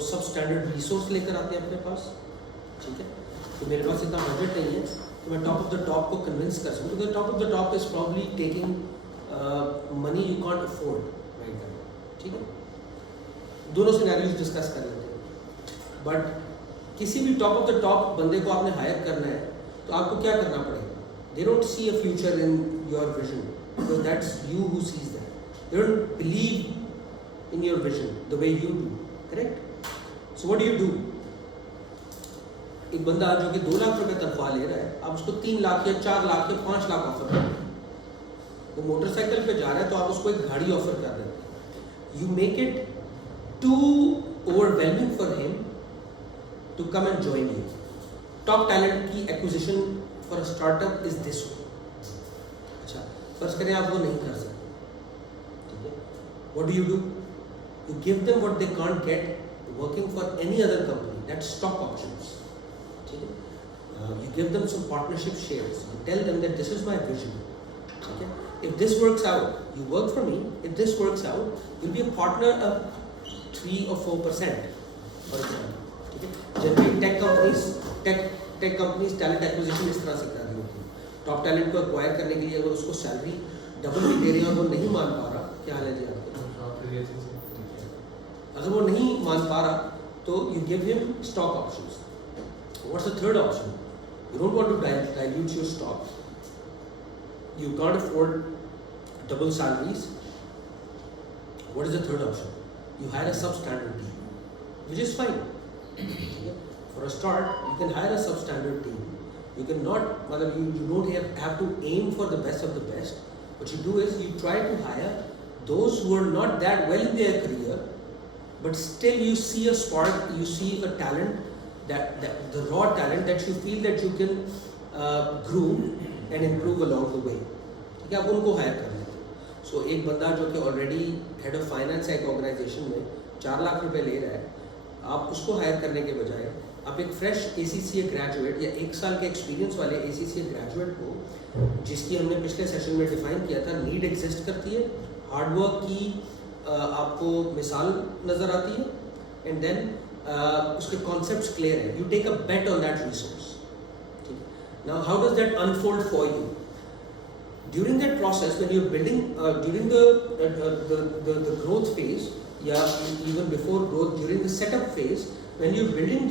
सब standard resource लेकर आते हैं अपने पास, ठीक है। तो मेरे पास इतना बजट नहीं है तो मैं टॉप ऑफ द टॉप को कन्विंस कर सकूँ, क्योंकि top of the top is probably taking money you can't afford right now, ठीक है। दोनों सिनेरियोज डिस्कस कर लेते हैं। बट किसी भी टॉप ऑफ द टॉप बंदे को आपने हायर करना है तो आपको क्या करना पड़ेगा? They don't see a future in your vision, because that's you who seize that. They don't believe in your vision the way you do, correct? So what do you do? एक बंदा जो कि 2 लाख रुपए तनख्वाह ले रहा है, आप उसको 3 लाख या 4 लाख या 5 लाख ऑफर कर रहे हैं। वो मोटरसाइकिल पे जा रहा है तो आप उसको एक गाड़ी ऑफर कर देते हैं। You make it too overwhelming for him to come and join you. Top talent की acquisition for a startup is this way. अच्छा, फर्स्ट करें आप वो नहीं कर सकते, ठीक है। What do? You give them what they can't get working for any other company, that's stock options, ठीक है। You give them some partnership shares. You tell them that this is my vision. Okay? If this works out, you work for me. If this works out, you'll be a partner of 3 or 4%, for example. ठीक है? Generally, tech companies talent acquisition इस तरह से कर रही होती है। Top talent को acquire करने के लिए अगर उसको salary double भी दे रही है और वो नहीं मान पा रहा, क्या हाल है जी आपका? अगर वो नहीं मान पा रहा, तो you give him stock options. What's the third option? You don't want to dilute your stock. You can't afford double salaries. What is the third option? You hire a substandard team, which is fine. For a start, you can hire a substandard team. You cannot, you don't have to aim for the best of the best. What you do is you try to hire those who are not that well in their career, but still you see a spark, you see a talent, that the raw talent that you feel that you can groom and improve along the way, ठीक है। आप उनको higher कर लेते हैं। सो एक बंदा जो कि ऑलरेडी हेड ऑफ फाइनेंस है एक ऑर्गेनाइजेशन में 4 लाख रुपए ले रहा है, आप उसको हायर करने के बजाय आप एक फ्रेश ACCA ग्रेजुएट या 1 साल के एक्सपीरियंस वाले ACCA ग्रेजुएट को, जिसकी हमने पिछले सेशन में डिफाइन किया था, नीड एग्जिस्ट करती है, हार्डवर्क की आपको मिसाल नज़र आती है, एंड देन उसके कॉन्सेप्ट्स क्लियर है, you take a bet on that resource, ठीक है। Now how does that unfold for you? During that process when you are building, during the growth phase, या even before growth, during the setup phase, when you are building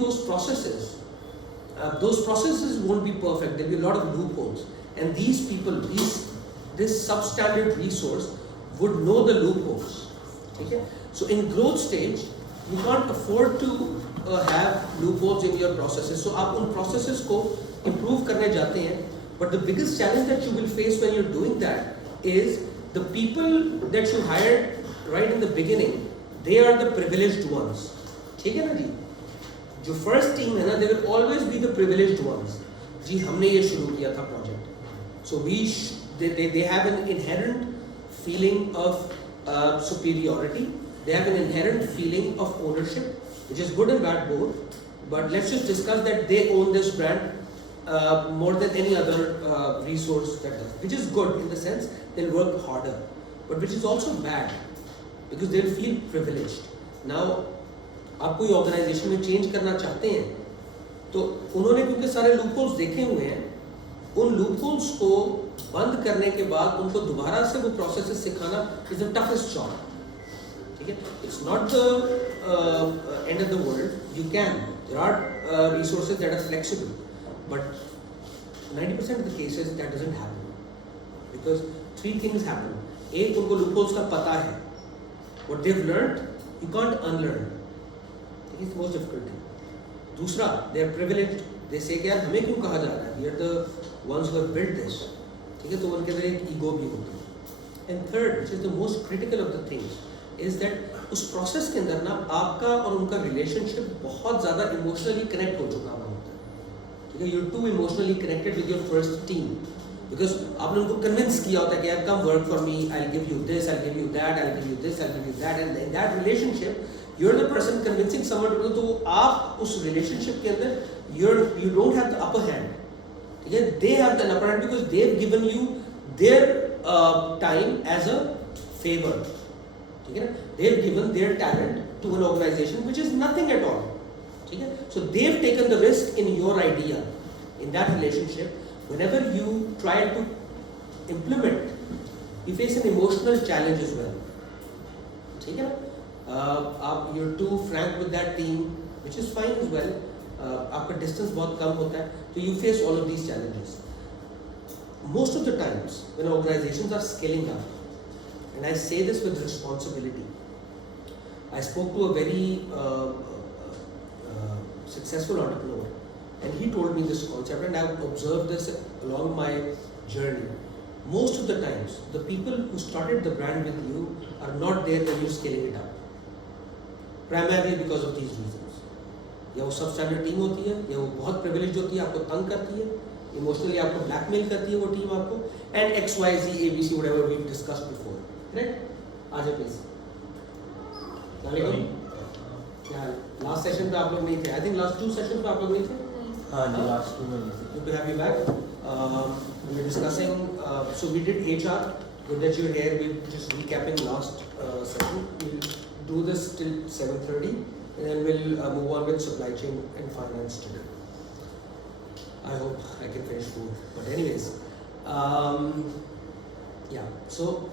those processes won't be perfect. There'll be a lot of loopholes, and these people, this substandard resource would know the loopholes, ठीक है। So in growth stage you can't afford to have loopholes in your processes. So आप उन processes को improve करने जाते हैं, but the biggest challenge that you will face when you're doing that is the people that you hired right in the beginning, they are the privileged ones, ठीक है ना जी। जो first team है ना, they will always be the privileged ones. जी हमने ये शुरू किया था project, so they have an inherent feeling of superiority. They have an inherent feeling of ownership, which is good and bad both. But let's just discuss that they own this brand more than any other resource that does, which is good in the sense they'll work harder, but which is also bad because they'll feel privileged. Now, आप कोई organisation में change करना चाहते हैं, तो उन्होंने क्योंकि सारे लूपहोल्स देखे हुए हैं, उन लूपहोल्स को बंद करने के बाद उनको दोबारा से वो प्रोसेसेस सिखाना इज द टफेस्ट जॉब, ठीक है। It's not the end of the world. There are resources that are flexible, but 90% of the cases that doesn't happen because 3 things happen. एक, उनको loopholes का पता है, what they've learned you can't unlearn. It's the most difficult thing. दूसरा, they are privileged. They say कि यार हमें क्यों कहा जा रहा है? We are the ones who have built this, ठीक है। तो उनके अंदर एक ईगो भी होती है। And third, which is the most critical of the things, is that उस प्रोसेस के अंदर ना आपका और उनका रिलेशनशिप बहुत ज़्यादा इमोशनली कनेक्ट हो चुका हुआ होता है, ठीक है। You're too emotionally connected with your first team because आपने उनको कन्विंस किया होता है कि यार come work for me, I'll give you this, I'll give you that, I'll give you this, I'll give you that, and in that relationship you're the person convincing someone to do. तो आप उस relationship के अंदर you don't have the upper hand, ठीक है। They have the upper hand because they've given you their time as a favor, ठीक है ना। They have given their talent to an organization which is nothing at all. Okay? So they've taken the risk in your idea, in that relationship. Whenever you try to implement, you face an emotional challenge as well. Okay? You're too frank with that team, which is fine as well. आपका distance बहुत कम होता है, so you face all of these challenges. Most of the times, when organizations are scaling up, and I say this with responsibility, I spoke to a very successful entrepreneur, and he told me this concept, and I've observed this along my journey. Most of the times, the people who started the brand with you are not there when you're scaling it up. Primarily because of these reasons. या वो substandard team होती है, या वो बहुत privileged होती है, आपको तंग करती है, emotionally आपको blackmail करती है वो टीम आपको, and X, Y, Z, A, B, C, whatever we've discussed before. Right? आजा please. Yeah, last session पे आप लोग नहीं थे. I think last 2 sessions पे आप लोग नहीं थे. हाँ जी, last 2 में नहीं थे. Good to have you back. We were discussing. So we did HR. Good that you're here. We're just recapping last session. We'll do this till 7:30. And then we'll move on with supply chain and finance today. I hope I can finish food. But anyways, yeah. So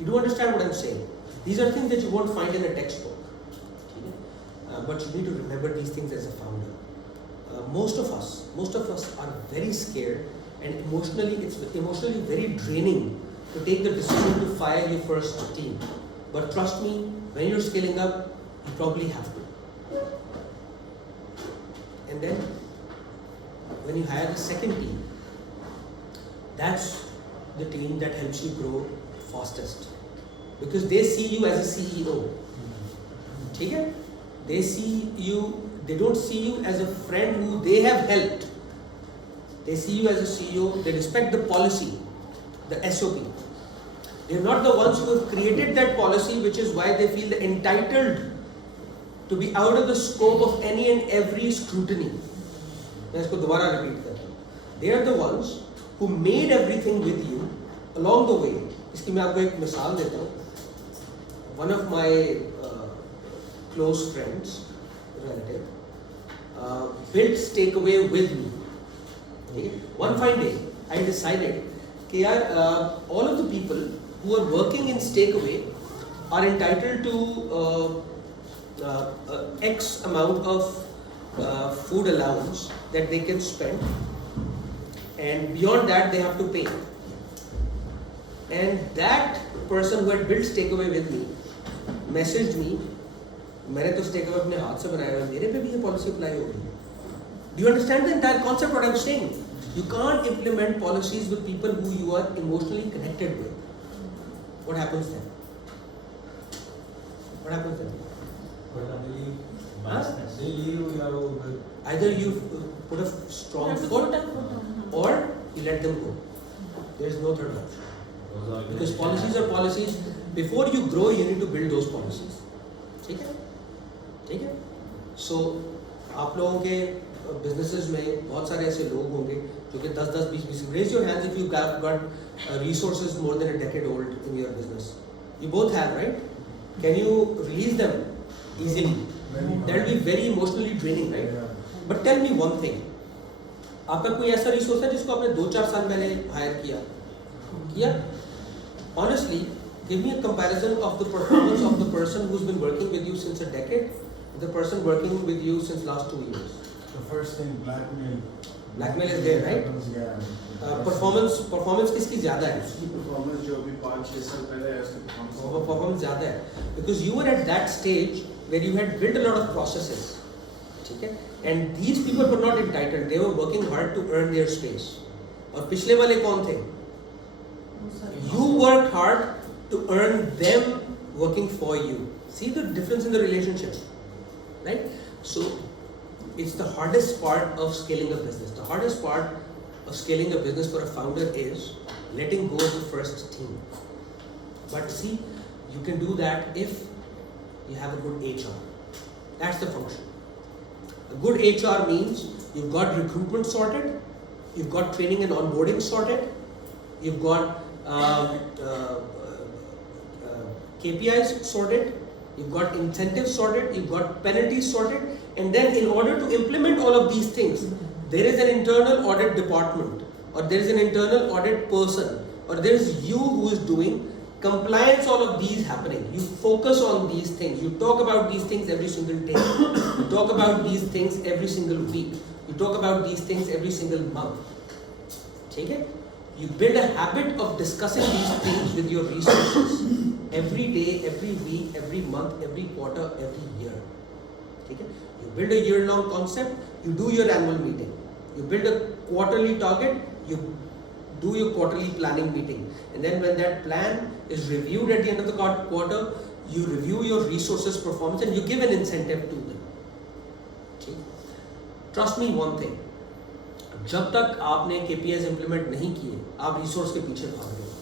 you do understand what I'm saying. These are things that you won't find in a textbook. But you need to remember these things as a founder. Most of us are very scared, and it's emotionally very draining to take the decision to fire your first team. But trust me, when you're scaling up, you probably have to. And then, when you hire the second team, that's the team that helps you grow fastest. Because they see you as a CEO. Okay? They don't see you as a friend who they have helped. They see you as a CEO, they respect the policy, the SOP. They're not the ones who have created that policy, which is why they feel entitled to be out of the scope of any and every scrutiny. मैं इसको दोबारा repeat करता हूँ. They are the ones who made everything with you along the way. इसकी मैं आपको एक मिसाल देता हूँ. One of my close friends, relative, built Takeaway with me. Okay? One fine day, I decided that all of the people who are working in Takeaway are entitled to X amount of food allowance that they can spend, and beyond that they have to pay. And that person who had built Takeaway with me messaged me, मैंने तो Takeaway अपने हाथ से बनाया है, मेरे पे भी ये policy apply होगी. Do you understand the entire concept what I'm saying? You can't implement policies with people who you are emotionally connected with. What happens then? What happens then? Either you put a strong foot or you let them go. There is no third option. Because policies are policies. Before you grow, you need to build those policies. ठीक है? ठीक है? So आप लोगों के businesses में बहुत सारे ऐसे लोग होंगे जो कि 10, 20. Raise your hands if you got resources more than a decade old in your business. You both have, right? Can you release them easily? That will be very emotionally draining, right? But tell me one thing. आपका कोई ऐसा resource है जिसको आपने 2-4 साल पहले hire किया? Honestly, give me a comparison of the performance of the person who's been working with you since a decade, the person working with you since last 2 years. The first thing, blackmail. Blackmail is there, right? Yeah. Performance किसकी ज़्यादा है? उसकी performance जो अभी 5-6 साल पहले है उसकी performance ज़्यादा है, because you were at that stage where you had built a lot of processes, ठीक है? And these people were not entitled; they were working hard to earn their space. और पिछले वाले कौन थे? You worked hard to earn them working for you. See the difference in the relationship, right? So it's the hardest part of scaling a business. The hardest part of scaling a business for a founder is letting go of the first team. But see, you can do that if you have a good HR. That's the function. A good HR means you've got recruitment sorted, you've got training and onboarding sorted, you've got KPIs sorted, you've got incentives sorted, you've got penalties sorted, and then in order to implement all of these things, there is an internal audit department, or there is an internal audit person, or there is you who is doing compliance, all of these happening. You focus on these things. You talk about these things every single day. You talk about these things every single week. You talk about these things every single month. Take it? You build a habit of discussing these things with your resources every day, every week, every month, every quarter, every year. Take it? You build a year-long concept. You do your annual meeting. You build a quarterly target. You do your quarterly planning meeting, and then when that plan is reviewed at the end of the quarter, you review your resources performance and you give an incentive to them. Okay? Trust me one thing, जब तक आपने KPIs implement नहीं किए, आप resource के पीछे भाग रहे हो.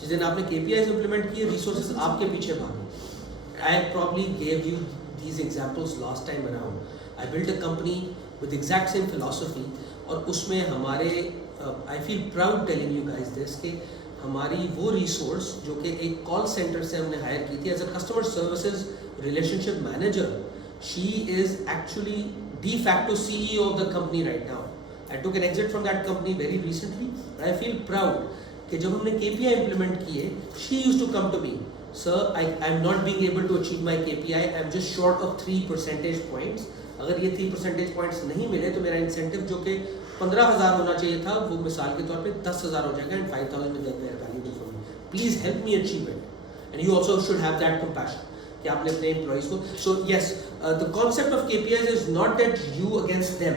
जिस दिन आपने KPIs implement किए, resources आपके पीछे भागे. I probably gave you these examples last time around. I built a company with the exact same philosophy, और उसमें हमारे I feel proud telling you guys this कि हमारी वो resource जो कि एक call center से हमने hire की थी as a customer services relationship manager, she is actually de facto CEO of the company right now. I took an exit from that company very recently, but I feel proud कि जब हमने KPI implement किए, she used to come to me, sir, I'm not being able to achieve my KPI, I'm just short of 3 percentage points. अगर ये 3 percentage points नहीं मिले तो मेरा incentive जो कि 15,000 होना चाहिए था, वो मिसाल के तौर पे 10,000 हो जाएगा, and 5,000 is very valuable for me. Please help me achieve it. And you also should have that compassion कि आपने अपने employees को. So yes, the concept of KPIs is not that you against them.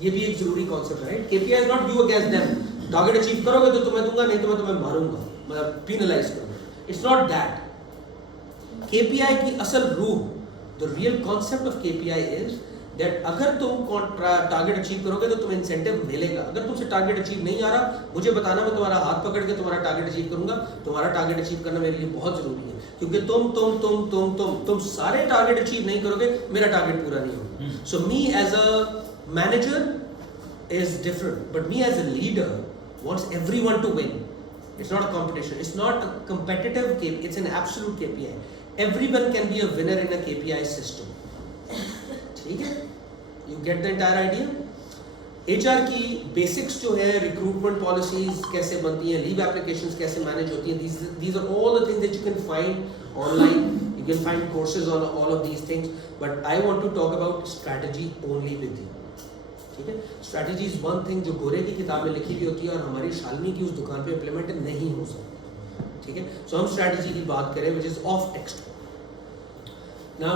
ये भी एक जरूरी concept है, right? KPI is not you against them. Target achieve करोगे तो तुम्हें दूंगा, नहीं तो मैं तुम्हें मारूंगा, मतलब penalize करूंगा. It's not that. KPI की असल रूह, the real concept of KPI is that अगर तुम टारगेट अचीव करोगे तो तुम्हें इंसेंटिव मिलेगा. अगर तुमसे टारगेट अचीव नहीं आ रहा, मुझे बताना, मैं तुम्हारा हाथ पकड़ के तुम्हारा टारगेट अचीव करूंगा. तुम्हारा टारगेट अचीव करना मेरे लिए बहुत जरूरी है, क्योंकि तुम सारे टारगेट अचीव नहीं करोगे, मेरा टारगेट पूरा नहीं होगा. So me as a manager is different, but me as a leader wants everyone to win. It's not a competition, it's not a competitive KPI, it's an absolute KPI. Everyone can be a winner in a KPI system. ठीक है? You get the entire idea? HR की basics जो है, recruitment policies कैसे बनती हैं, leave applications कैसे manage होती हैं, these are all the things that you can find online. You can find courses on all of these things, but I want to talk about strategy only with you. ठीक है? Strategy is one thing जो गोरे की किताब में लिखी हुई होती है और हमारी शालमी की उस दुकान पे implement नहीं हो सकती. ठीक है? So हम strategy की बात करें, which is off text. Now,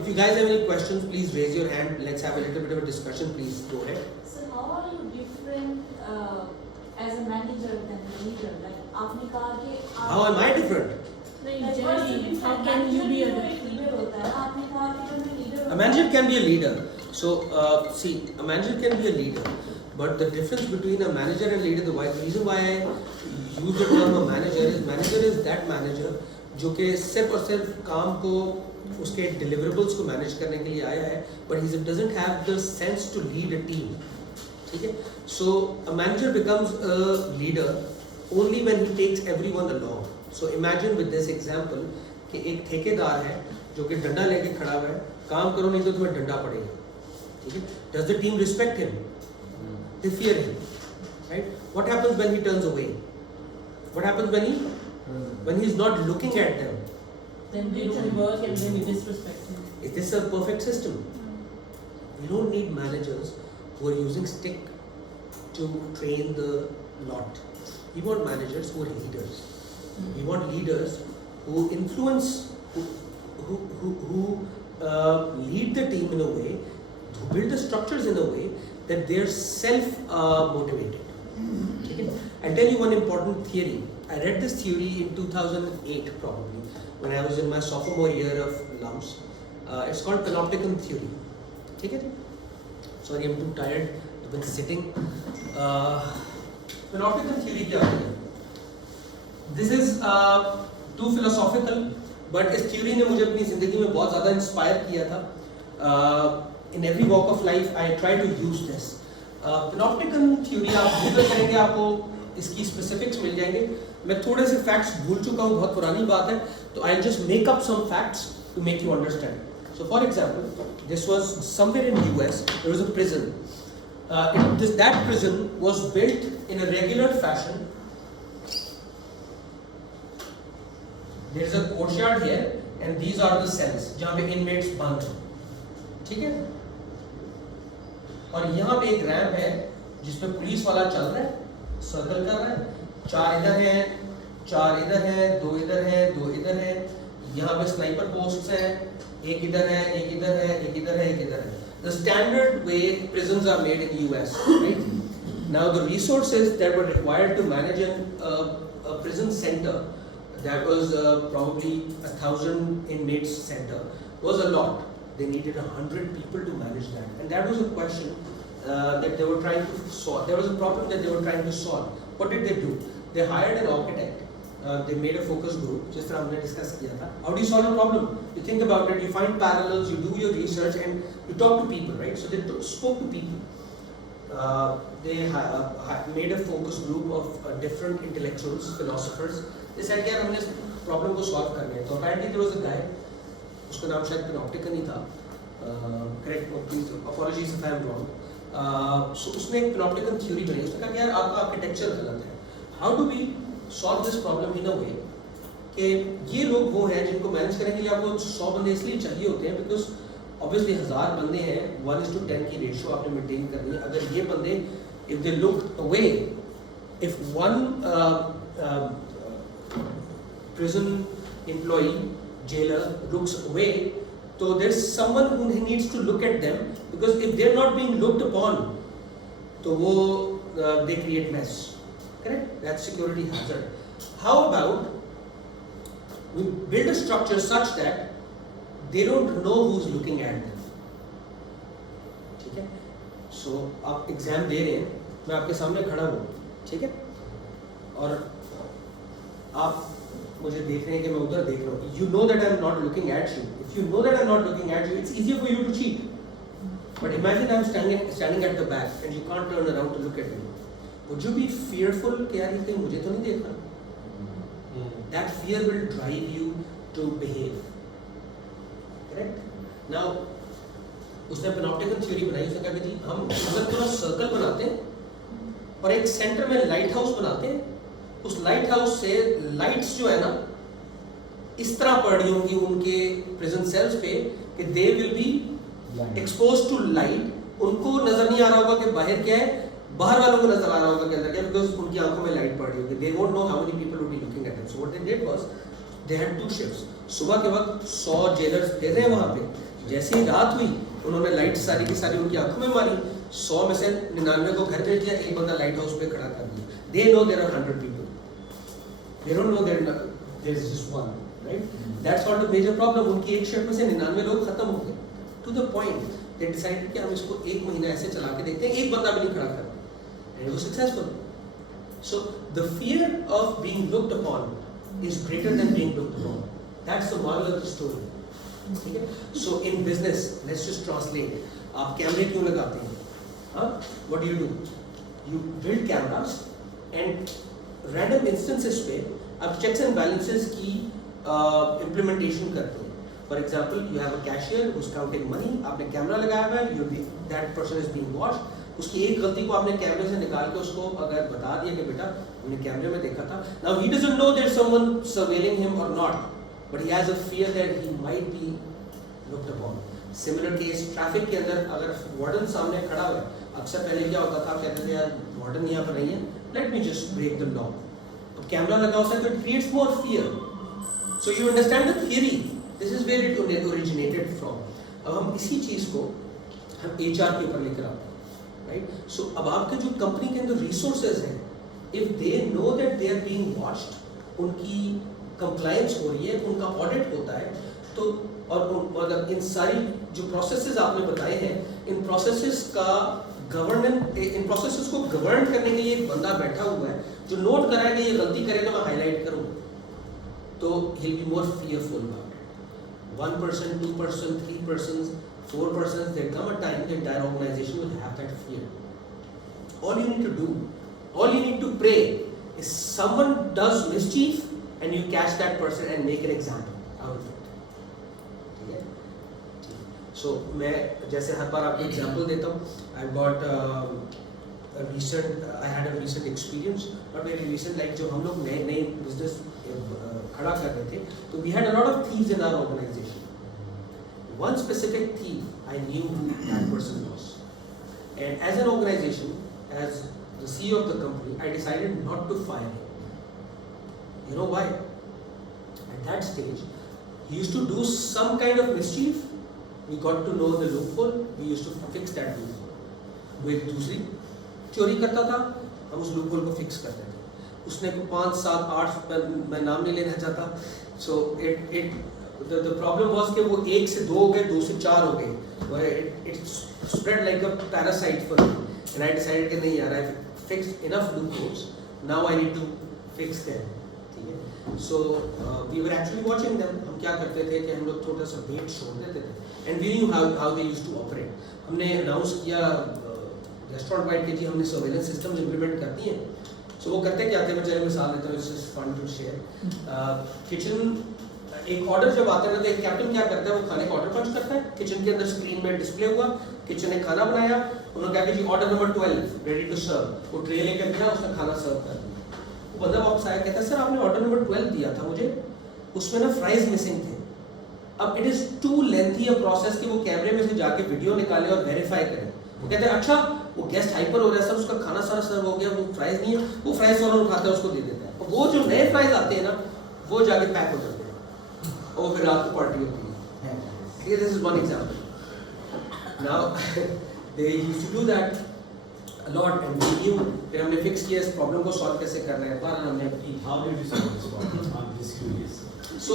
if you guys have any questions, please raise your hand. Let's have a little bit of a discussion. Please go ahead. So how are you different as a manager than a leader? Like आपने कहा कि How am I different? नहीं, generally, how can you be a leader होता है? आपने कहा कि मैं leader A manager can be a leader. So see, a manager can be a leader, but the difference between a manager and leader, the reason why I use the term a manager is that manager जो कि सिर्फ और सिर्फ काम को, उसके deliverables को manage करने के लिए आया है, but he doesn't have the sense to lead a team. ठीक है? So a manager becomes a leader only when he takes everyone along. So imagine with this example कि एक ठेकेदार है जो कि डंडा लेके खड़ा हुआ है, काम करो नहीं तो तुम्हें डंडा पड़ेगा. ठीक है? Does the team respect him? They fear him, right? What happens when he turns away? What happens when he is not looking at them? Then they don't work and then we disrespect him. Is this a perfect system? We don't need managers who are using stick to train the lot. We want managers who are leaders. We want leaders who influence, who lead the team in a way, who build the structures in a way that they are self-motivated. Okay? I'll tell you one important theory. I read this theory in 2008 probably, when I was in my sophomore year of LUMS. It's called Panopticon theory. ठीक है? Sorry, I'm too tired with sitting. Panopticon theory क्या है? This is too philosophical, but इस theory ने मुझे अपनी ज़िंदगी में बहुत ज़्यादा inspire किया था. In every walk of life, I try to use this. Panopticon theory आप Google करेंगे, आपको इसकी specifics मिल जाएंगे. मैं थोड़े से फैक्ट्स भूल चुका हूँ, बहुत पुरानी बात है, तो I just make up some facts to make you understand. So for example, this was somewhere in US, there was a prison. That prison was built in a regular fashion. There is a courtyard here and these are the cells जहाँ पे inmates बंद हैं, ठीक है? और यहाँ पे एक रैंप है जिसपे पुलिस वाला चल रहा है, सर्कल कर रहा है, 4 इधर हैं, 4 इधर हैं, 2 इधर हैं, 2 इधर हैं, यहाँ पे स्नाइपर पोस्ट्स हैं, एक इधर है, एक इधर है, एक इधर है, एक इधर है. The standard way prisons are made in US, right? Now the resources that were required to manage a prison center that was probably 1,000 inmates center was a lot. They needed 100 people to manage that, and that was a question that they were trying to solve. There was a problem that they were trying to solve. What did they do? They hired an architect. They made a focus group, जिस तरह हमने discuss किया था. How do you solve a problem? You think about it, you find parallels, you do your research, and you talk to people, right? So they spoke to people. They made a focus group of different intellectuals, philosophers. They said यार हमने इस problem को solve करना है. So apparently there was a guy, उसका नाम शायद Panopticon ही था. Correct, please apologies if I am wrong. So उसने एक Panopticon theory बनाई. उसने कहा कि यार आपका architecture गलत है. How do we solve this problem in a way कि ये लोग वो हैं जिनको मैनेज करने के लिए आपको 100 बंदे इसलिए चाहिए होते हैं बिकॉज ऑब्वियसली 1000 बंदे हैं, 1:10 की रेशियो आपने मेंटेन करनी है. अगर ये बंदे if they look away, if one prison employee, jailer looks away, so there's someone who needs to look at them because if they're not being looked upon, तो वो they create mess. Correct? That's security hazard. How about we build a structure such that they don't know who's looking at them. ठीक है? So आप exam दे रहे हैं, मैं आपके सामने खड़ा हूँ, ठीक है? और आप मुझे देख रहे हैं कि मैं उधर देख रहा हूँ. You know that I'm not looking at you. If you know that I'm not looking at you, it's easier for you to cheat. But imagine I'm standing at the back and you can't turn around to look at me. Would you be fearful कि यार ये कहीं मुझे तो नहीं देख रहा? That fear will drive you to behave. Correct? Now उसने Panopticon theory बनाई. उसने कहा कि जी हम अगर पूरा सर्कल बनाते हैं और एक सेंटर में लाइट हाउस बनाते हैं, उस लाइट हाउस से लाइट्स जो है ना इस तरह पड़ रही होंगी उनके प्रिजन सेल्स पे कि they will be expose to light. उनको नजर नहीं आ रहा होगा कि बाहर क्या है, बाहर वालों को नजर आ रहा होगा कि अंदर क्या, बिकॉज उनकी आंखों में लाइट पड़ रही होगी. They won't know how many people would be looking at them. So what they did was they had 2 shifts. सुबह के वक्त 100 जेलर्स थे रहे वहां पे. जैसे ही रात हुई उन्होंने लाइट सारी की सारी उनकी आंखों में मारी. 100 में से 99 को घर भेज दिया, एक बंदा लाइट हाउस पे खड़ा कर दिया. They know there are 100 people. They don't know there is just one, right? That's not the major problem. उनकी एक शिफ्ट में से 99 लोग खत्म हो गए. To the point they decided कि हम इसको 1 महीना ऐसे चला के देखते हैं, एक बंदा भी नहीं खड़ा करता. And it was successful. So the fear of being looked upon is greater than being looked upon. That's the moral of the story. Okay? So in business, let's just translate. आप कैमरे क्यों लगाते हैं? हाँ? What do? You build cameras and random instances पे आप checks and balances की implementation करते हैं. For example, you have a cashier who's counting money. आपने कैमरा लगाया हुआ है, that person is being watched. उसकी एक गलती को आपने कैमरे से निकाल के उसको अगर बता दिया कि बेटा हमने कैमरे में देखा था. Now he doesn't know there's someone surveilling him or not, but he has a fear that he might be looked upon. Similar case traffic के अंदर अगर वार्डन सामने खड़ा हुआ है, अक्सर पहले क्या होता था, कहते थे यार वार्डन यहाँ पर नहीं है, let me just break the law. तो कैमरा लगा होता है तो it creates more fear. So you understand the theory. This is where it originated from. अब हम इसी चीज को हम HR के ऊपर लेकर आते हैं. Right? So अब आपके जो कंपनी के अंदर रिसोर्सेज हैं, if they know that they are being watched, उनकी कंप्लायंस हो रही है, उनका ऑडिट होता है, तो और इन सारी जो प्रोसेसेस आपने बताए हैं, इन प्रोसेसेस का इन प्रोसेसेस को गवर्न करने के लिए एक बंदा बैठा हुआ है जो नोट कराए कि ये गलती करे तो मैं हाईलाइट करूँ, तो he'll be more fearful about it. 1%, 2%, 3%, 4%, there come a time the entire organization will have that fear. All you need to do, all you need to pray is someone does mischief and you catch that person and make an example out of it. ठीक है? So मैं जैसे हर बार आपको example देता हूँ. I got I had a recent experience, not very recent, like जब हम लोग नए business खड़ा कर रहे थे, तो we had a lot of thieves in our organization. One specific thief, I knew who that person was. And as an organization, as the CEO of the company, I decided not to fire him. You know why? At that stage, he used to do some kind of mischief. We got to know the loophole. We used to fix that loophole. वो एक दूसरी चोरी करता था, हम उस loophole को fix करते थे. उसने को 5, 7, 8 मैं नाम नहीं लेना चाहता. So the problem was कि वो 1 से 2 हो गए, 2 से 4 हो गए. It spread like a parasite for me. And I decided कि नहीं यार, I fixed enough loopholes. Now I need to fix them. ठीक है? So we were actually watching them. हम क्या करते थे कि हम लोग छोटा सा bait छोड़ देते थे. And we knew how they used to operate. हमने announce किया रेस्टोरेंट वाइड के जी हमने सर्वेलेंस सिस्टम इम्प्लीमेंट करती हैं. सो वो करते क्या थे, मैं चलिए मिसाल देता हूँ, it's just fun to share. Kitchen एक ऑर्डर जब आता है ना, तो एक कैप्टन क्या करता है, वो खाने का ऑर्डर पंच करता है. किचन के अंदर स्क्रीन में डिस्प्ले हुआ, किचन ने खाना बनाया, उन्होंने कहा कि जी order number 12 ready to serve. वो ट्रे लेकर गया, उसने खाना सर्व कर दिया. वो बंदा वापस आया, कहता है सर आपने ऑर्डर नंबर 12 दिया था मुझे, उसमें ना फ्राइज मिसिंग थे. अब it is too lengthy a process कि वो कैमरे में से जाके वीडियो निकाले और वेरीफाई करें. वो कहते हैं अच्छा वो गेस्ट हाइपर हो रहा है सर, उसका खाना सारा सर्व हो गया, वो फ्राइज नहीं है, वो फ्राइज वाला उठाता है उसको दे देता है. और वो जो नए फ्राइज आते हैं ना, वो जाके पैक हो जाते हैं और वो फिर रात को पार्टी होती है. This is one example. Now they used to do that a lot and we knew. फिर हमने फिक्स किया इस प्रॉब्लम को सॉल्व कैसे करना है. बार हमने How did you solve this problem? I'm just curious. So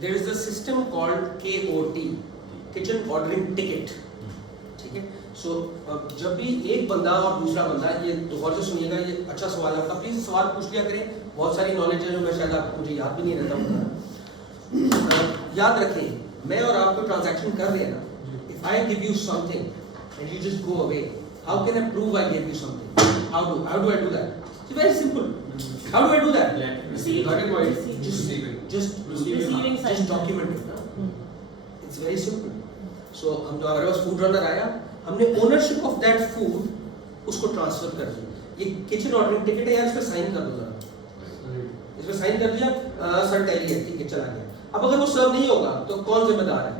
there is a system called KOT, Kitchen Ordering Ticket. ठीक है. So जब भी एक बंदा और दूसरा बंदा, ये गौर से सुनिएगा, ये अच्छा सवाल है आपका, प्लीज सवाल पूछ लिया करें. बहुत सारी नॉलेज है जो मैं शायद आपको मुझे याद भी नहीं रहता हूँ. याद रखें, मैं और आप कोई ट्रांजैक्शन कर रहे हैं ना, if I give you something and you just go away, how can I prove I give you something? How do I do that? It's very simple. How do I do that? Just document it now. It's very simple. So हम जो हमारे पास food runner आया, हमने ownership of that food उसको transfer कर दिया. ये kitchen ordering ticket है यार, इस पर साइन कर दो जरा. इस पर साइन कर दिया, सर टैली है, ठीक है चला गया. अब अगर वो सर्व नहीं होगा तो कौन जिम्मेदार है?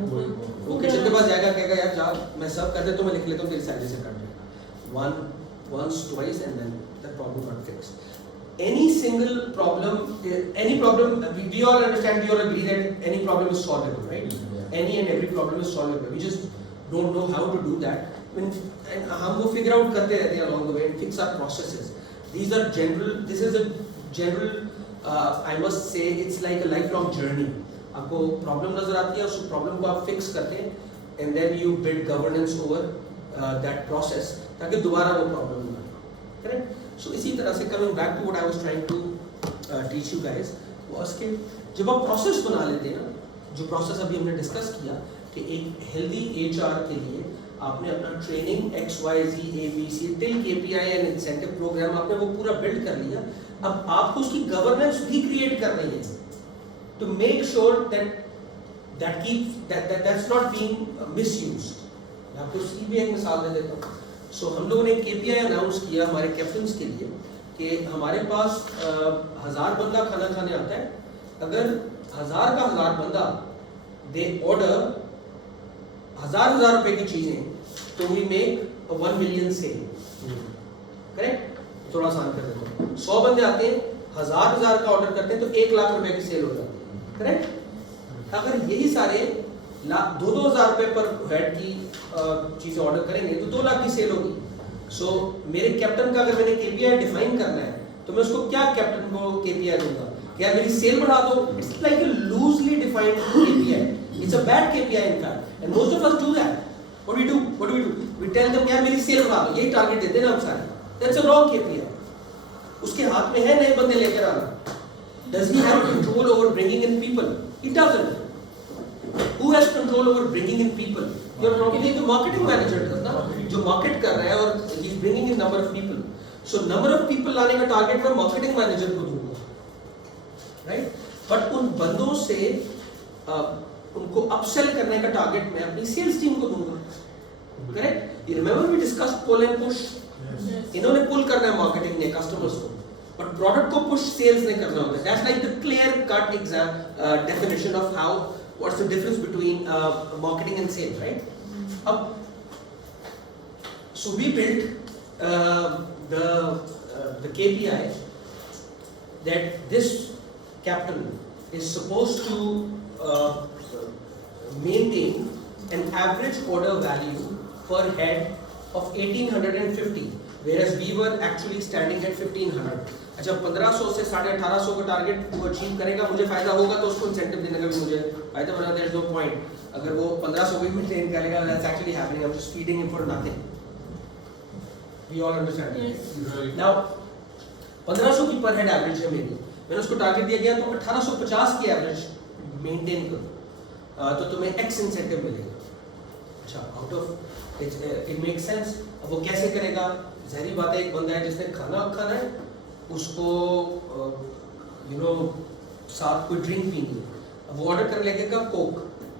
वो किचन के पास जाएगा, कहेगा यार जा मैं सर्व कर दे तो मैं लिख लेता हूँ, तेरी सैलरी से काट देगा. Once, twice and then the problem got fixed. Any single problem, we all understand, we all agree that any problem is solvable, right? Any and every problem is solvable. We just don't know how to do that. And हम वो figure out करते रहते हैं along the way and fix our processes. This is a general, I must say, it's like a lifelong journey. आपको problem नजर आती है, उस problem को आप fix करते हैं, and then you build governance over that process, ताकि दोबारा वो problem ना आए. Correct? So इसी तरह से coming back to what I was trying to teach you guys was कि जब आप process बना लेते हैं ना, जो process अभी हमने discuss किया कि एक healthy HR के लिए आपने अपना training X, Y, Z, A, B, C till KPI and incentive program आपने वो पूरा build कर लिया. अब आपको उसकी governance भी create करनी है to make sure that's not being misused. मैं आपको उसकी भी एक मिसाल दे देता हूँ. So हम लोगों ने KPI अनाउंस किया हमारे कैप्टन्स के लिए कि हमारे पास 1000 बंदा खाना खाने आता है. अगर 1000 का 1000 बंदा दे ऑर्डर 1000 रुपए की चीजें, तो we make 1 million sale. Correct? थोड़ा आसान कर देता हूँ. 100 बंदे आते हैं, 1000 का ऑर्डर करते हैं, तो 1 लाख रुपए की सेल हो जाती है. करेक्ट? अगर यही सारे 2,000 रुपए पर हेड की चीजें ऑर्डर करेंगे तो 2 लाख की सेल होगी. सो मेरे कैप्टन का अगर मैंने केपीआई डिफाइन करना है तो मैं उसको क्या कैप्टन को केपीआई दूंगा? क्या मेरी सेल बढ़ा दो? It's like a loosely defined KPI. It's a bad KPI in fact, and most of us do that. What do we do? We tell them यार मेरी सेल बढ़ा दो, यही टारगेट देते हैं ना हम सारे. That's a wrong KPI. उसके हाथ में है नए बंदे लेकर आना. Does he have control over bringing in people? He doesn't. Who has control over bringing in people? You're probably the marketing manager does ना, जो market कर रहा है और he's bringing in number of people. So number of people लाने का target मैं marketing manager को दूंगा, राइट? बट उन बंदों से उनको अपसेल करने का टारगेट मैं अपनी सेल्स टीम को दूंगा, correct? You remember we discuss pull and push. इन्होंने पुल करना है मार्केटिंग ने कस्टमर्स को, बट प्रोडक्ट को पुश सेल्स ने करना होता है. That's like the clear cut exam definition of how what's the difference between marketing and sales, right? अब so we built the KPI that this captain is supposed to maintain an average order value per head of 1850, whereas we were actually standing at 1500. अच्छा 1500 से 1850 का target वो achieve करेगा, मुझे फायदा होगा तो उसको इंसेंटिव देने का भी मुझे फायदा बना. There is no point. अगर वो 1500 भी मेंटेन करेगा, that's actually happening. I am just feeding him for nothing. We all understand. Yes. Now 1500 की पर हेड एवरेज है मेरी, मैंने उसको टारगेट दिया गया तो 1850 की एवरेज मेंटेन करो तो तुम्हें एक्स इंसेंटिव मिलेगा. अच्छा, out of it make sense. अब वो कैसे करेगा? ज़ाहिर बात है, एक बंदा है जिसने खाना है, उसको यू नो साथ कोई ड्रिंक पीनी है, अब वो ऑर्डर कर लेगा कोक,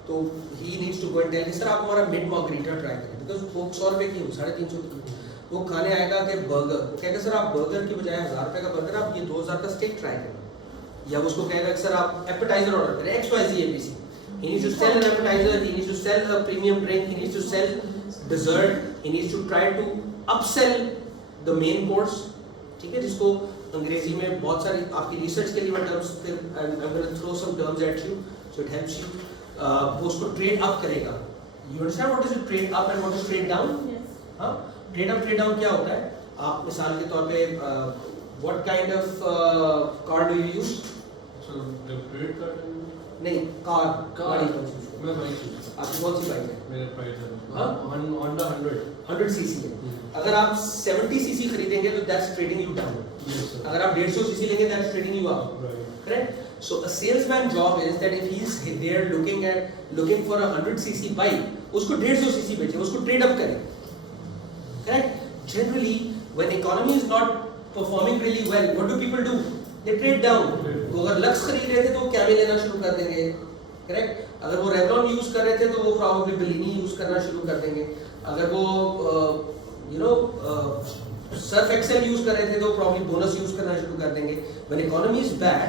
तो he needs to go and tell sir आप हमारा मिड मार्गरीटा ट्राई करें, बिकॉज कोक 100 रुपये की हो, 350 की. वो खाने आएगा कि बर्गर, वो कहेगा सर आप बर्गर की बजाय 1000 रुपये का बर्गर, आप ये 2000 का स्टेक ट्राई करें. या वो उसको कहेगा कि सर आप एपेटाइजर ऑर्डर करें, XYZ ABC. He needs to sell an appetizer, he needs to sell a premium drink, he needs to sell dessert, he needs to try to upsell the main course. ठीक है, जिसको अंग्रेजी में बहुत सारी आपकी research के लिए मैं terms, I'm going to throw some terms at you so it helps you. वो उसको ट्रेड अप करेगा. You understand what is it trade up and what is trade down? Yes. हाँ, ट्रेड अप ट्रेड डाउन क्या होता है? आप मिसाल के तौर पे what kind of car do you use? So the credit card नहीं, कार गाड़ी कौन सी? मैं बाइक यूज आपकी कौन सी बाइक है? मेरे प्राइस हाँ? है Honda 100. 100 सीसी है. अगर आप 70 सीसी खरीदेंगे तो that's trading you down. Yes sir. अगर आप 150 सीसी लेंगे that's trading you up. Right. Correct? So a salesman job is that if he's there looking for a 100 cc bike, उसको 150 cc बेचे, उसको ट्रेड अप करें. Correct? Generally, when economy is not performing really well, what do people do? They trade down. तो अगर lux खरीद रहे थे तो क्या लेना शुरू कर देंगे. Correct? अगर वो रेवलॉन यूज कर रहे थे तो वो probably बेलिनी यूज करना शुरू कर देंगे. अगर वो सर्फ एक्सेल यूज कर रहे थे तो probably बोनस यूज करना शुरू कर देंगे. When economy is bad,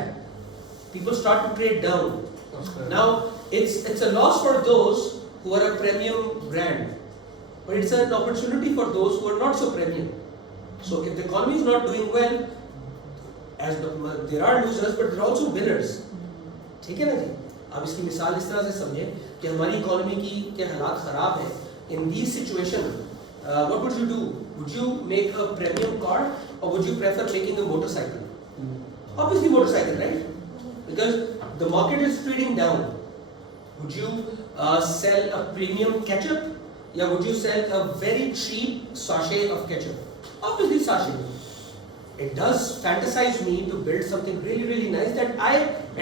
people start to trade down. That's correct. Now it's a loss for those who are a premium brand, but it's an opportunity for those who are not so premium. So if the economy is not doing well, there are losers, but there are also winners. ठीक है ना जी? अब इसकी मिसाल इस तरह से समझें कि हमारी इकोनॉमी के हालात खराब हैं. In these situation, what would you do? Would you make a premium car or would you prefer making a motorcycle? Obviously motorcycle, right? Because the market is trading down. Would you sell a premium ketchup, or would you sell a very cheap sachet of ketchup? Obviously sachet. It does fantasize me to build something really really nice that I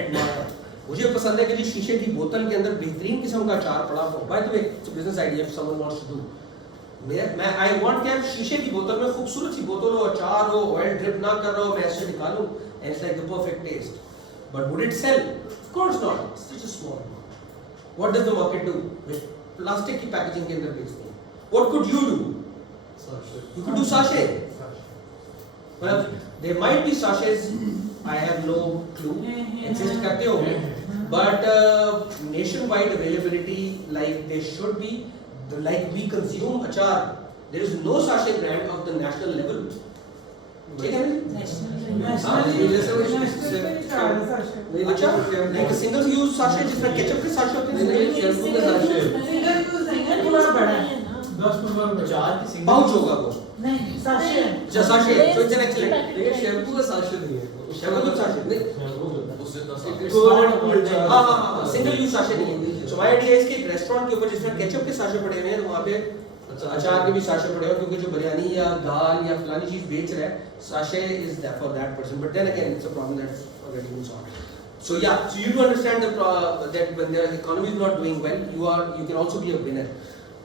admire. मुझे पसंद है कि जी शीशे की बोतल के अंदर बेहतरीन किस्म का अचार पड़ा हो. By the way, it's a business idea if someone wants to do. मैं I want कि आप शीशे की बोतल में खूबसूरत सी बोतल हो, अचार हो, ऑयल ड्रिप ना कर रहा हो, मैं ऐसे निकालूं, and it's like the perfect taste. But would it sell? Of course not. It's such a small amount. What does the market do? with plastic की पैकेजिंग के अंदर बेचते हैं. What could you do? Sachet. You could do sachet. Well, there might be sachets. I have no clue. Exist करते होंगे. But nationwide availability, like they should be, like we consume achar. There is no sachet brand of the national level. ठीक है ना? हाँ, ये जैसे अच्छा, like a single use sachet जिस तरह ketchup के sachet होते हैं. नहीं, शैम्पू के sachet. चार की single पाउच होगा वो. नहीं, sachet. अच्छा sachet. So it's an excellent. लेकिन शैम्पू का sachet नहीं है. शैम्पू का sachet नहीं. उससे हाँ, सिंगल यूज साशे नहीं है. सो माय आइडिया इज कि एक रेस्टोरेंट के ऊपर जिस तरह केचप के साशे पड़े हुए हैं तो वहाँ पे अचार के भी साशे पड़े हुए, क्योंकि जो बिरयानी या दाल या फलानी चीज बेच रहा है, sachet is for that person. But then again it's a problem that's already been solved. So yeah, so you do understand that when the economy is not doing well, you can also be a winner.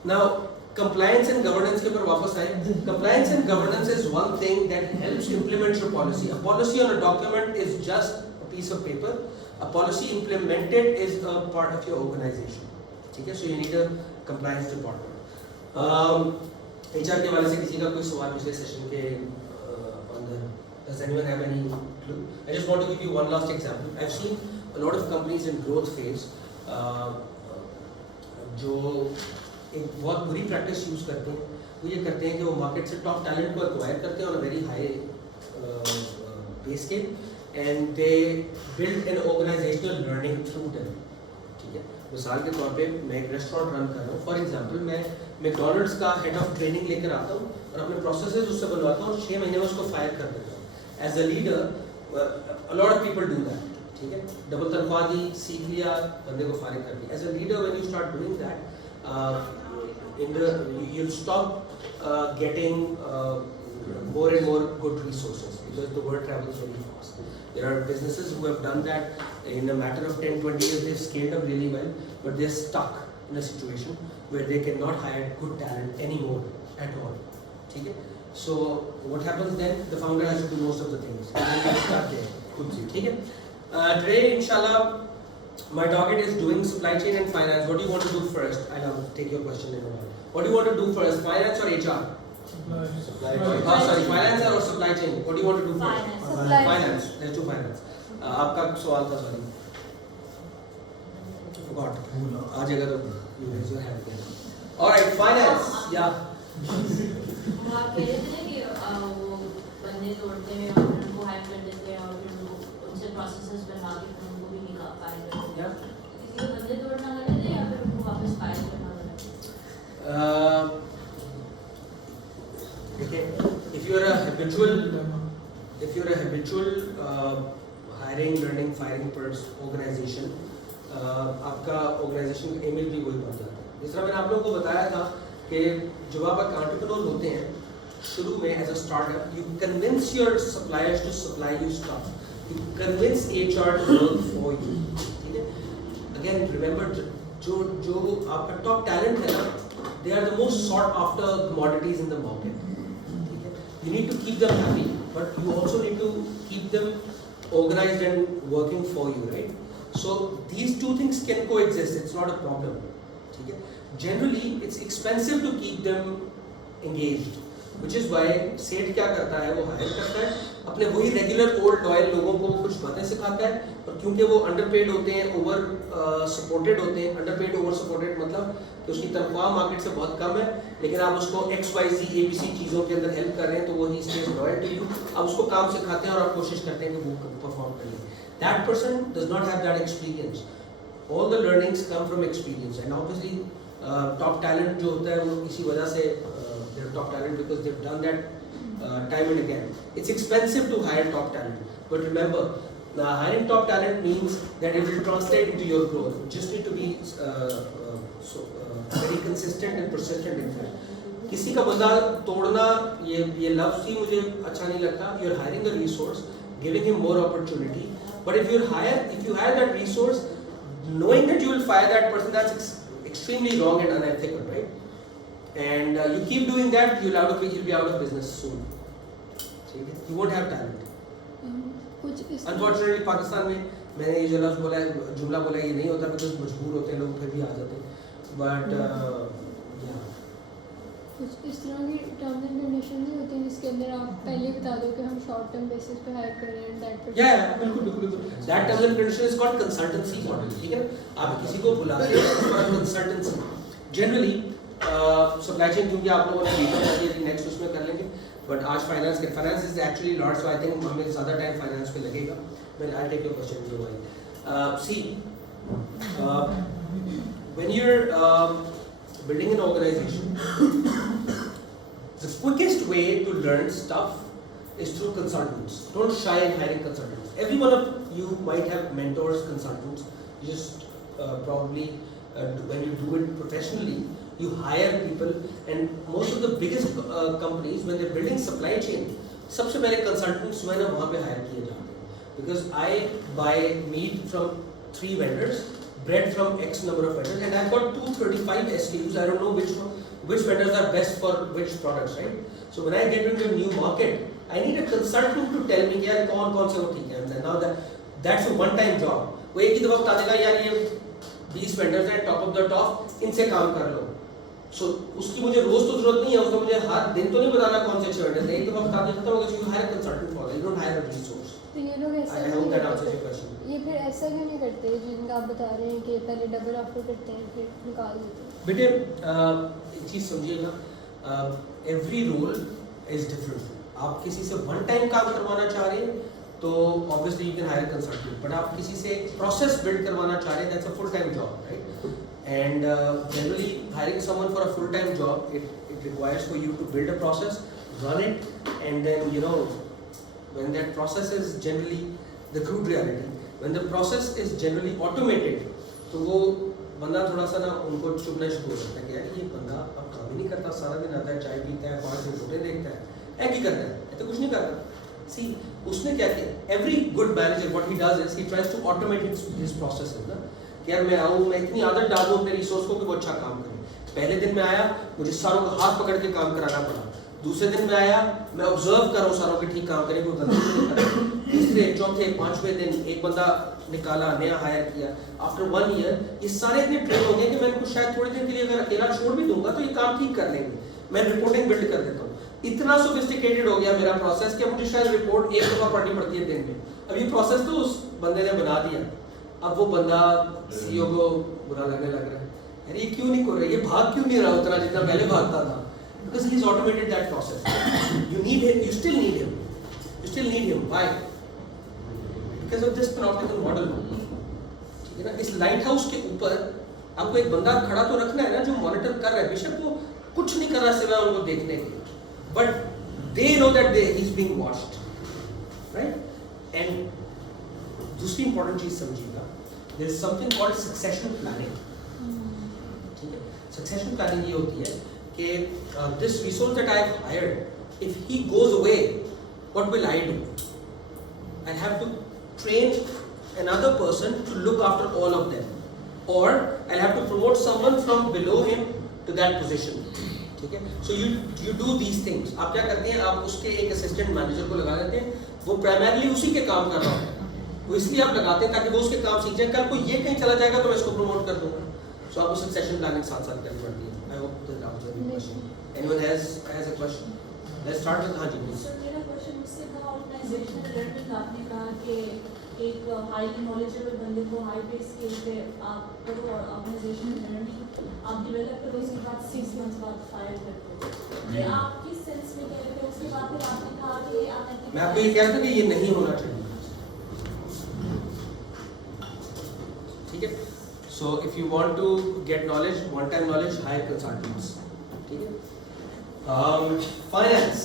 Now, compliance and governance के ऊपर वापस आए. Compliance and governance is one thing that helps implement your policy. A policy on a document is just a piece of paper. A policy implemented is a part of your organization. ठीक है? So you need a compliance department. HR के वाले से किसी का कोई सवाल पिछले सेशन के अंदर? Does anyone have any clue? I just want to give you one last example. I've seen a lot of companies in growth phase जो एक बहुत बुरी प्रैक्टिस यूज़ करते हैं. वो ये करते हैं कि वो मार्केट से टॉप टैलेंट को एक्वायर करते हैं on a very high pay scale and they build an organisational learning through them. ठीक है, मिसाल के तौर पे मैं एक रेस्टोरेंट रन कर रहा हूँ. फॉर एग्जांपल मैं मैकडॉनल्ड्स का हेड ऑफ ट्रेनिंग लेकर आता हूँ और अपने प्रोसेसेस उससे बनवाता हूँ और 6 महीने में उसको फायर कर देता हूँ. As a leader a lot of people do that. ठीक है, डबल तनख्वाह दी, सीख लिया, बंदे को फायर कर दिया. As a leader when you start doing that you'll stop getting more and more good resources because the world travels very fast. There are businesses who have done that in a matter of 10-20 years. They've scaled up really well, but they're stuck in a situation where they cannot hire good talent anymore at all. Okay? So what happens then? The founder has to do most of the things. And then they start there. Okay? Today, inshallah, my target is doing supply chain and finance. What do you want to do first? I'll take your question in a while. What do you want to do first, finance or HR? Supply Oh, sorry, finance or supply chain? What do you want to do first? Finance. Supply chain. Finance. Let's do finance. आपका सवाल था sorry. Forgot. आ जाएगा तो you raise your hand again. All right, finance. Yeah. वो आप कह रहे थे ना कि वो बंदे तोड़ते हैं और फिर उनको हायर कर देते हैं और फिर उनको उनसे प्रोसेसेस बनवा के फिर उनको भी निकाल फायर कर देते हैं. किसी को बंदे तोड़ना गलत है या फिर उनको वापस फायर करना गलत है? देखिए, if you're a habitual hiring, learning, firing person organization, आपका organization का image भी वही बन जाता है. जिस तरह मैंने आप लोगों को बताया था कि जब आप एक entrepreneur होते हैं शुरू में as a startup, you convince your suppliers to supply you stuff. You convince HR to work for you. ठीक है? Again, remember जो आपका top talent है ना, they are the most sought after commodities in the market. You need to keep them happy, but you also need to keep them organized and working for you, right? So these two things can coexist. It's not a problem. Okay? Generally, it's expensive to keep them engaged, which is why सेठ क्या करता है, वो higher करता है अपने वही regular old loyal लोगों को कुछ बातें सिखाता है, और क्योंकि वो अंडरपेड होते हैं, ओवर सपोर्टेड होते हैं. अंडरपेड ओवर सपोर्टेड मतलब कि उसकी तनख्वाह मार्केट से बहुत कम है, लेकिन आप उसको XYZ ABC चीज़ों के अंदर हेल्प कर रहे हैं, तो वो ही स्टेज लॉयल टू यू. आप उसको काम सिखाते हैं और आप कोशिश करते हैं कि वो परफॉर्म कर ले. That person does not have that experience. All the learnings come from experience, and obviously top talent जो होता है वो इसी वजह से top talent because they've done that time and again. It's expensive to hire top talent, but remember, hiring top talent means that it will translate into your growth. You just need to be very consistent and persistent in that. किसी का बंदा तोड़ना ये लफ्ज़ ही मुझे अच्छा नहीं लगता. You're hiring a resource, giving him more opportunity, but if you hire that resource, knowing that you will fire that person, that's extremely wrong and unethical, right? And you keep doing that, you'll be out of business soon. You won't have talent. Unfortunately, Pakistan में मैंने ये जो लफ्ज़ बोला है, जुमला बोला है, ये नहीं होता because मजबूर होते हैं लोग, फिर भी आ जाते हैं. But yeah. कुछ इस तरह की टर्म्स एंड कंडीशन नहीं होती जिसके अंदर आप पहले बता दो कि हम शॉर्ट टर्म बेसिस पे हायर कर रहे हैं दैट. Yeah, बिल्कुल. That terms and condition is called consultancy model. ठीक है, आप किसी को बुलाते हैं for consultancy. Generally supply chain क्योंकि आप लोगों ने देखा है, नेक्स्ट उसमें कर लेंगे, बट आज finance is actually lot, so I think हमें ज़्यादा टाइम फाइनेंस पे लगेगा. But I take your question जो भाई. See, when you are building an organisation, the quickest way to learn stuff is through consultants. Don't shy in hiring consultants. Every one of you might have mentors, consultants. You just probably when you do it professionally, you hire people, and most of the biggest companies when they're building supply chain, सबसे पहले consultants वहाँ पे hire किए जाते हैं, because I buy meat from 3 vendors, bred from X number of vendors, and I've got 235 SKUs. I don't know which vendors are best for which products, right? So when I get into a new market, I need a consultant to tell me यार कौन से वो ठीक है. And now that's a one-time job. वो एक ही दफा बता देगा यार ये 20 vendors हैं top of the top, इनसे काम कर लो. So उसकी मुझे रोज तो जरूरत नहीं है, उसका मुझे हर दिन तो नहीं बताना कौन से अच्छे vendors हैं. एक दफा बता देता हूँ कि you hire a consultant for that. You don't hire a resource. तो ये लोग ऐसा I क्यों hope नहीं that answers करते? your question. ये फिर ऐसा क्यों नहीं करते जिनका आप बता रहे हैं कि पहले डबल ऑफर करते हैं फिर निकाल देते हैं? बेटे एक चीज़ समझिएगा, एवरी रोल इज डिफरेंट. आप किसी से वन टाइम काम करवाना चाह रहे हैं तो obviously you can hire consultant, but आप किसी से प्रोसेस बिल्ड करवाना चाह रहे हैं, that's a full time job, right? And generally hiring someone for a full time job, it requires for you to build a process, run it, and then you know when that process is generally the crude reality, when the process is generally automated, तो वो बंदा थोड़ा सा ना उनको चुभना शुरू हो जाता है कि यार ये बंदा अब काम ही नहीं करता, सारा दिन आता है, चाय पीता है, 5 दिन फोटो देखता है, ऐ की करता है, ऐ तो कुछ नहीं करता. सी उसने क्या किया, every good manager what he does is he tries to automate his processes ना, कि यार मैं आऊँ, मैं इतनी आदत डालूँ अपने रिसोर्स को कि वो अच्छा काम करे. पहले दिन में आया, मुझे सारों को हाथ पकड़ के काम कराना पड़ा. दूसरे दिन में आया, मैं ऑब्जर्व कर रहा हूँ सारों के ठीक काम करें, कोई गलती नहीं कर रहा. तीसरे, चौथे, 5वें दिन एक बंदा निकाला, नया हायर किया. आफ्टर 1 ईयर ये सारे इतने ट्रेन हो गए कि मैं इनको शायद थोड़े दिन के लिए अगर अकेला छोड़ भी दूंगा तो ये काम ठीक कर लेंगे. मैं रिपोर्टिंग बिल्ड कर देता हूँ. इतना सोफिस्टिकेटेड हो गया मेरा प्रोसेस कि मुझे शायद रिपोर्ट एक दफा पढ़नी पड़ती है दिन में. अब ये प्रोसेस तो उस बंदे ने बना दिया. अब वो बंदा सीईओ को बुरा लगने लग रहा है, यार ये क्यों नहीं कर रहा, ये भाग क्यों नहीं रहा उतना जितना पहले भागता था. Because he's automated that process. You need him. You still need him. You still need him. Why? Because of this panopticon model. ठीक है ना? इस लाइट हाउस के ऊपर आपको एक बंदा खड़ा तो रखना है ना जो मॉनिटर कर रहा है. बेशक वो कुछ नहीं कर रहा सिवाय उनको देखने के, but they know that he's being watched, right? And दूसरी important चीज समझिएगा. There is something called succession planning. ठीक है? Succession planning ये होती है कि this resource that I have hired, if he goes away, what will I do? I have to train another person to look after all of them, or I'll have to promote someone from below him to that position. ठीक है? So you do these things. आप क्या करते हैं, आप उसके एक assistant manager को लगा देते हैं, वो प्राइमरली उसी के काम कर रहा है, वो इसलिए आप लगाते हैं ताकि वो उसके काम सीख जाए. कल को ये कहीं चला जाएगा तो मैं इसको प्रमोट कर दूंगा. So आपको सक्सेशन प्लानिंग साथ साथ करनी पड़ती है. I hope that answers your question. Anyone has a question? Let's start with Haji, please. Sir मेरा क्वेश्चन उससे था ऑर्गेनाइजेशनल लर्निंग. आपने कहा कि एक हाईली नॉलेजेबल बंदे को हाई पे स्किल पे आप करो और ऑर्गेनाइजेशनल लर्निंग आप डेवलप करो, उसके बाद 6 मंथ्स बाद फायर कर दो. ये आप किस सेंस में कह रहे थे? उसके बाद फिर आपने कहा कि आपने मैं आपको ये कह रहा था कि ये नहीं होना चाहिए. ठीक है? So if you want to get knowledge, one-time knowledge, hire consultants. ठीक है? Finance.